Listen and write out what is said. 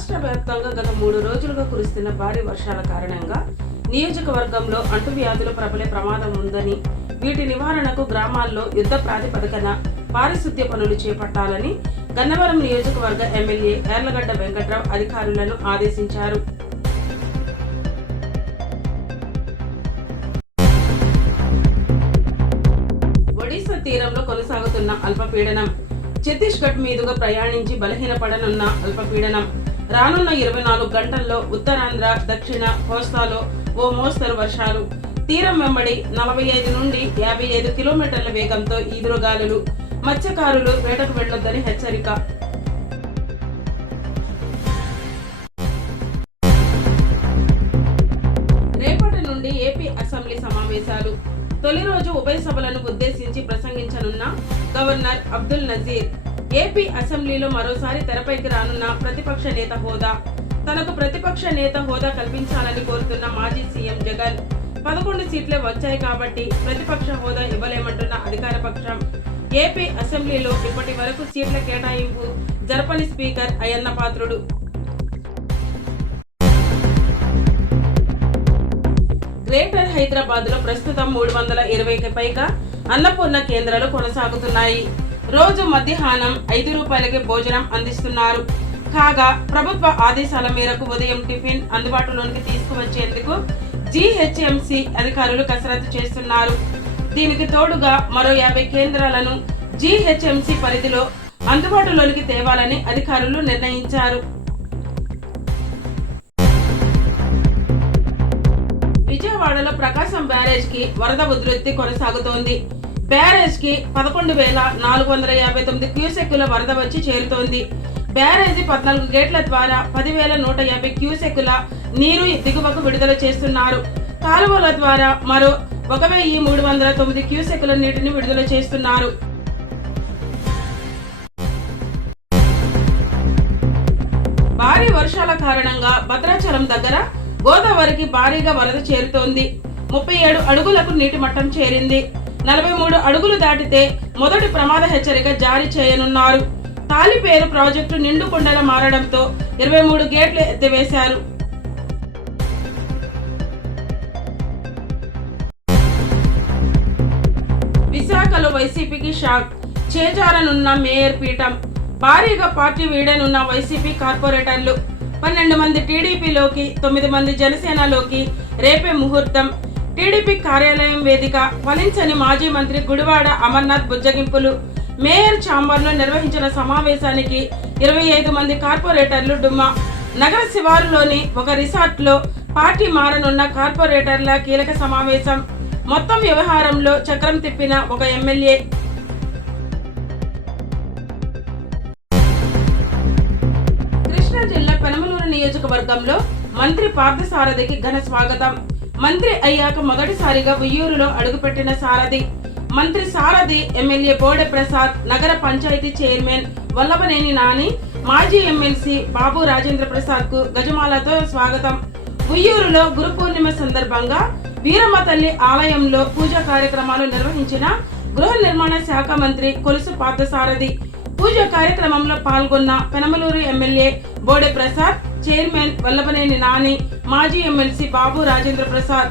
రాష్ట్ర వ్యాప్తంగా గత 3 రోజులుగా కురుస్తున్న భారీ వర్షాల కారణంగా నియోజకవర్గంలో అంటువ్యాధులు ప్రబలే ప్రమాదం ఉందని, వీటి నివారణకు గ్రామాల్లో యుద్ధ ప్రాతిపదికన పారిశుద్ధ్య పనులు చేపట్టాలని గన్నవరం నియోజకవర్గ ఎమ్మెల్యే యార్లగడ్డ వెంకట్రావు అధికారులను ఆదేశించారు. ఒడిశా తీరంలో కొనసాగుతున్న అల్పపీడనం, ఛత్తీస్గఢ్ మీదుగా ప్రయాణించి బలహీనపడనున్న అల్పపీడనం రానున్న 24 గంటల్లో ఉత్తరాంధ్ర, దక్షిణ కోస్తాలో ఓ మోస్తరు వర్షాలు, తీరం వెంబడి 45 నుండి 55 కిలోమీటర్ల వేగంతో ఈదురుగాలులు, మత్స్యకారులు వేటకు వెళ్లొద్దని హెచ్చరిక. రేపటి నుండి ఏపీ అసెంబ్లీ సమావేశాలు. తొలి రోజు ఉభయ సభలను ఉద్దేశించి ప్రసంగించనున్న గవర్నర్ అబ్దుల్ నజీర్ ఏపీ అసెంబ్లీలో మరోసారి తెరపైకి రానున్న ప్రతిపక్ష నేత హోదా. తనకు ప్రతిపక్ష నేత హోదా కల్పించాలని కోరుతున్న మాజీ సీఎం జగన్ 11 సీట్లే వచ్చాయి కాబట్టి ప్రతిపక్ష హోదా ఇవ్వలేమంటున్న అధికార పక్షం. ఏపీ అసెంబ్లీలో ఇప్పటి వరకు సీట్ల కేటాయింపు జరపని స్పీకర్ అయ్యన్న పాత్రుడు. గ్రేటర్ హైదరాబాద్ లో ప్రస్తుతం 320కి పైగా అన్నపూర్ణ కేంద్రాలు కొనసాగుతున్నాయి. రోజు మధ్యాహ్నం 5 రూపాయలకి భోజనం అందిస్తున్నారు. కాగా ప్రభుత్వ ఆదేశాల మేరకు ఉదయం టిఫిన్ అందుబాటులోనికి తీసుకువచ్చేందుకు జీహెచ్ఎంసీ అధికారులు కసరత్తు చేస్తున్నారు. దీనికి తోడుగా మరో 50 కేంద్రాలను జీహెచ్ఎంసీ పరిధిలో అందుబాటులోనికి తేవాలని అధికారులు నిర్ణయించారు. విజయవాడలో ప్రకాశం బ్యారేజ్ కి వరద ఉధృతి కొనసాగుతోంది. బ్యారేజ్ కి 11,459 క్యూసెక్కుల వరద వచ్చి చేరుతోంది. బ్యారేజీ 14 గేట్ల ద్వారా 10,150 క్యూసెక్కుల నీరు దిగువకు విడుదల చేస్తున్నారు. కాలువల ద్వారా మరో 1,309 క్యూసెక్కుల నీటిని విడుదల చేస్తున్నారు. భారీ వర్షాల కారణంగా భద్రాచలం దగ్గర గోదావరికి భారీగా వరద చేరుతోంది. 37 అడుగులకు నీటి మట్టం చేరింది. 43 అడుగులు దాటితే మొదటి ప్రమాద హెచ్చరిక జారీ చేయనున్నారు. తాలిపేరు ప్రాజెక్టు నిండు కుండలా మారడంతో 23 గేట్లు ఎత్తివేశారు. విశాఖలో వైసీపీకి షాక్, చేజారనున్న మేయర్ పీఠం. భారీగా పార్టీ వీడనున్న వైసీపీ కార్పొరేటర్లు. 12 మంది టీడీపీలోకి, 9 మంది జనసేనలోకి రేపే ముహూర్తం. టీడీపీ కార్యాలయం వేదిక ఫలించని మాజీ మంత్రి గుడివాడ అమర్నాథ్ బుజ్జగింపులు. మేయర్ ఛాంబర్లో నిర్వహించిన సమావేశానికి 25 మంది కార్పొరేటర్లు డుమ్మా. నగర శివారులోని ఒక రిసార్ట్లో పార్టీ మారనున్న కార్పొరేటర్ల కీలక సమావేశం. మొత్తం వ్యవహారంలో చక్రం తిప్పిన ఒక ఎమ్మెల్యే. కృష్ణా జిల్లా పెనమలూరు నియోజకవర్గంలో మంత్రి పార్థసారథికి ఘన స్వాగతం. మంత్రి అయ్యాక మొదటిసారిగా ఉయ్యూరులో అడుగుపెట్టిన సారథి. మంత్రి సారథి ఎమ్మెల్యే బోడె ప్రసాద్, నగర పంచాయతీ చైర్మన్ వల్లభనేని నాని, మాజీ ఎమ్మెల్సీ బాబు రాజేంద్ర ప్రసాద్ కు గజమాలతో స్వాగతం. ఉయ్యూరులో గురు పూర్ణిమ సందర్భంగా వీరమ్మ తల్లి ఆలయంలో పూజా కార్యక్రమాలు నిర్వహించిన గృహ నిర్మాణ శాఖ మంత్రి కొలుసు పార్థసారథి. పూజా కార్యక్రమంలో పాల్గొన్న పెనమలూరు ఎమ్మెల్యే బోడె ప్రసాద్, చైర్మన్ వల్లభనేని నాని, మాజీ ఎమ్మెల్సీ బాబు రాజేంద్ర ప్రసాద్.